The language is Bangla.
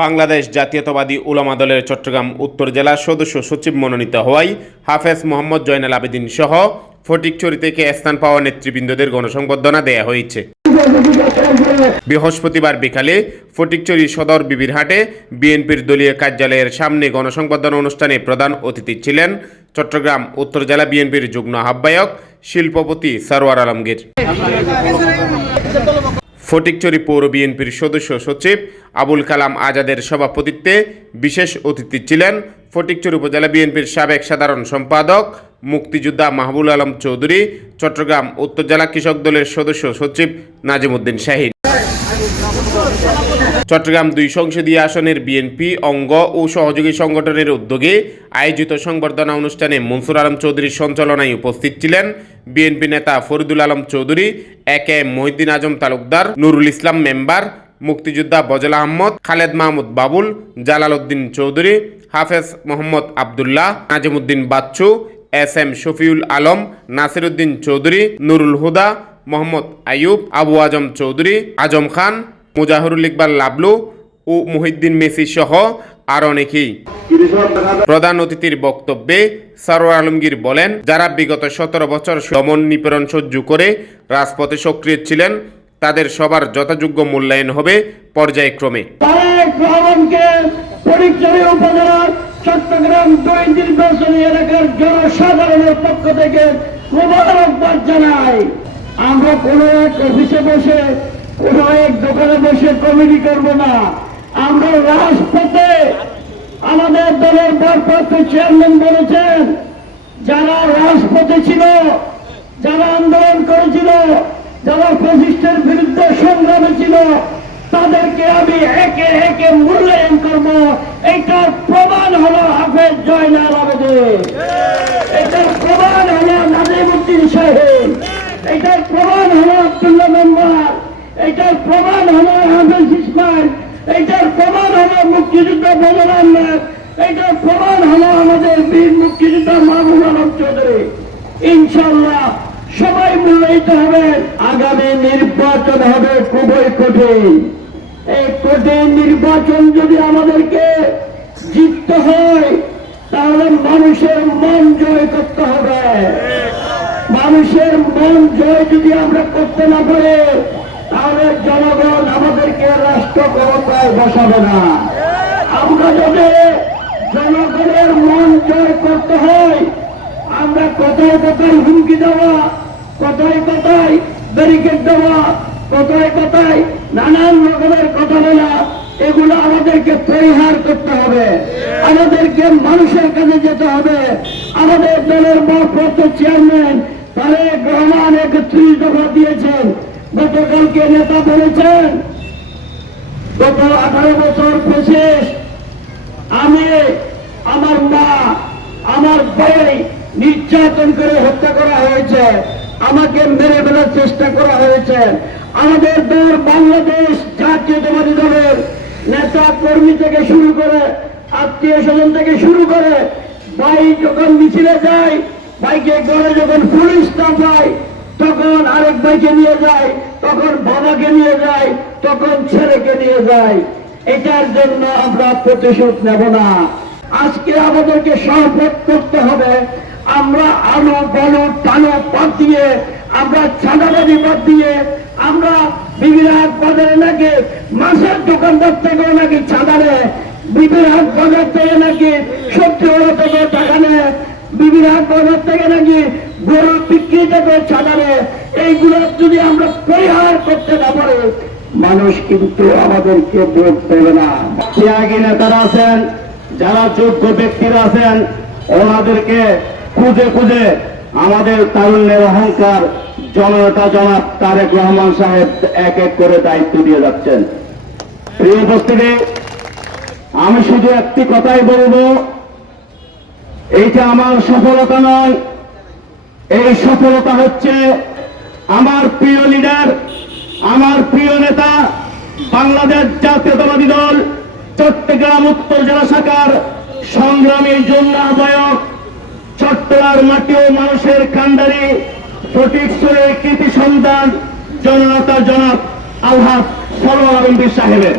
বাংলাদেশ জাতীয়তাবাদী উলামা দলের চট্টগ্রাম উত্তর জেলার সদস্য সচিব মনোনীত হওয়ায় হাফেজ মোহাম্মদ জয়নাল আবেদিন সহ ফটিকছড়ি থেকে স্থান পাওয়া নেতৃবৃন্দদের গণসংবর্ধনা দেয়া হয়েছে। বৃহস্পতিবার বিকালে ফটিকচুরি সদর বিবিরহাটে বিএনপির দলীয় কার্যালয়ের সামনে গণসংবর্ধনা অনুষ্ঠানে প্রধান অতিথি ছিলেন চট্টগ্রাম উত্তর জেলা বিএনপির যুগ্ম আহ্বায়ক শিল্পপতি সারোয়ার আলমগীর। ফটিকচুরি পৌর বিএনপির সদস্য সচিব আবুল কালাম আজাদের সভাপতিত্বে বিশেষ অতিথি ছিলেন ফটিকচুরি উপজেলা বিএনপির সাবেক সাধারণ সম্পাদক মুক্তিযোদ্ধা মাহবুল আলম চৌধুরী, চট্টগ্রাম উত্তর জেলা কৃষক দলের সদস্য সচিব নাজিমুদ্দিন শাহিন চট্টগ্রাম দুই সংসদীয় আসনের বিএনপি, অঙ্গ ও সহযোগী সংগঠনের উদ্যোগে আয়োজিত সংবর্ধনা অনুষ্ঠানে মনসুর আলম চৌধুরীর সঞ্চালনায় উপস্থিত ছিলেন বিএনপি নেতা Faridul Alam Chowdhury, A K Mohiuddin Azam Talukdar, Nurul Islam member মুক্তিযোদ্ধা বজল আহমদ, খালেদ মাহমুদ বাবুল, জালাল উদ্দিন চৌধুরী, হাফেজ মোহাম্মদ আবদুল্লাহ, নাজিমুদ্দিন বাচ্চু, এস এম শফিউল আলম, নাসিরুদ্দিন চৌধুরী, নুরুল হুদা মোহাম্মদ আইয়ুব আবু আজম চৌধুরী, আজম খান, মুজাহরুল ইকবাল লাবলু ও মুহিদ্দিন মেসি সহ আর অনেকেই। প্রধান অতিথির বক্তব্যে সারোয়ার আলমগীর বলেন, যারা বিগত সতেরো বছর দমন নিপীড়ন সহ্য করে রাজপথে সক্রিয় ছিলেন, তাদের সবার যথাযোগ্য মূল্যায়ন হবে পর্যায়ক্রমে। চট্টগ্রাম এলাকার জনসাধারণের পক্ষ থেকে জানাই। আমরা কোনো এক অফিসে বসে, কোনো এক দোকানে বসে কমিটি করব না। আমরা রাজপথে আমাদের দলের ভারপ্রাপ্ত চেয়ারম্যান বলেছেন, যারা রাজপথে ছিল, যারা আন্দোলন করেছিল, যারা ফ্যাসিস্টের বিরুদ্ধে সংগ্রামে ছিল, তাদেরকে আমি একে একে মূল্যায়ন করব। এটার প্রমাণ হলো হাফেজ জয়নাল আবেদিন এটার প্রমাণ হলো নাজিমুদ্দিন সাহেব। এটার প্রমাণ হলো আব্দুল্লাহ মেম্বার। এটার প্রমাণ হলো হাফেজ ইসমাইল। এটার প্রমাণ হলো মুক্তিযুদ্ধ বদল আহমেদ এটার প্রমাণ হলো আমাদের বীর মুক্তিযোদ্ধা মাহবুব আলম চৌধুরী। ইনশাল্লাহ সবাই মূল্যায়িত হবে। আগামী নির্বাচন হবে খুবই কঠিন। এই কঠিন নির্বাচন যদি আমাদেরকে জিততে হয়, তাহলে মানুষের মন জয় করতে হবে। মানুষের মন জয় যদি আমরা করতে না পারি, তাহলে জনগণ আমাদেরকে রাষ্ট্র ক্ষমতায় বসাবে না। আমরা যদি জনগণের মন জয় করতে হয়, আমরা কোথায় কোথায় হুমকি দেওয়া, কোথায় কোথায় ব্যারিকেড দেওয়া, কোথায় কোথায় নানান রকমের কথা বলা, এগুলো আমাদেরকে পরিহার করতে হবে। আমাদেরকে মানুষের কাছে যেতে হবে। আমাদের দলের ভারপ্রাপ্ত চেয়ারম্যান নির্যাতন করে হত্যা করা হয়েছে। আমাকে মেরে ফেলার চেষ্টা করা হয়েছে। আমাদের দল বাংলাদেশ জাতীয়তাবাদী দলের নেতা কর্মী থেকে শুরু করে, আত্মীয় স্বজন থেকে শুরু করে, ভাই যখন মিছিলে যায় ভাইকে গড়ে যখন পুলিশ না পায় তখন আরেক ভাইকে নিয়ে যায়, তখন বাবাকে নিয়ে যায়, তখন ছেলেকে নিয়ে যায়। এটার জন্য আমরা প্রতিশোধ নেব না। আজকে আমাদেরকে শপথ করতে হবে। আমরা আলো, বলো, টানো বাদ দিয়ে, আমরা চাঁদাবাজি বাদ দিয়ে, আমরা বিভিন্ন বাজারে নাকি মাছের দোকানদার থেকেও নাকি ছাদারে বিভিন্ন বাজার থেকে নাকি সত্যি থেকে টাকা নেয় মানুষ কিন্তু আমাদেরকে ভোট দেবে না। ত্যাগী নেতারা আছেন, যারা যোগ্য ব্যক্তিরা আছেন, ওনাদেরকে খুঁজে খুঁজে আমাদের তারুণ্যের অহংকার জনতা জনাব তারেক রহমান সাহেব এক এক করে দায়িত্ব দিয়ে যাচ্ছেন। প্রিয় উপস্থিতি, আমি শুধু একটি কথাই বলব এইটা আমার সফলতা নয়। এই সফলতা হচ্ছে আমার প্রিয় লিডার আমার প্রিয় নেতা, বাংলাদেশ জাতীয়তাবাদী দল, চট্টগ্রাম উত্তর জেলা শাখার সংগ্রামী জন্য আহ্বায়ক চট্টলার মাটি ও মানুষের কান্ডারি ফটিকশ্বরের কৃতি সন্তান, জননেতা জনাব আলহাজ সরোয়ার আলমগীর সাহেবের।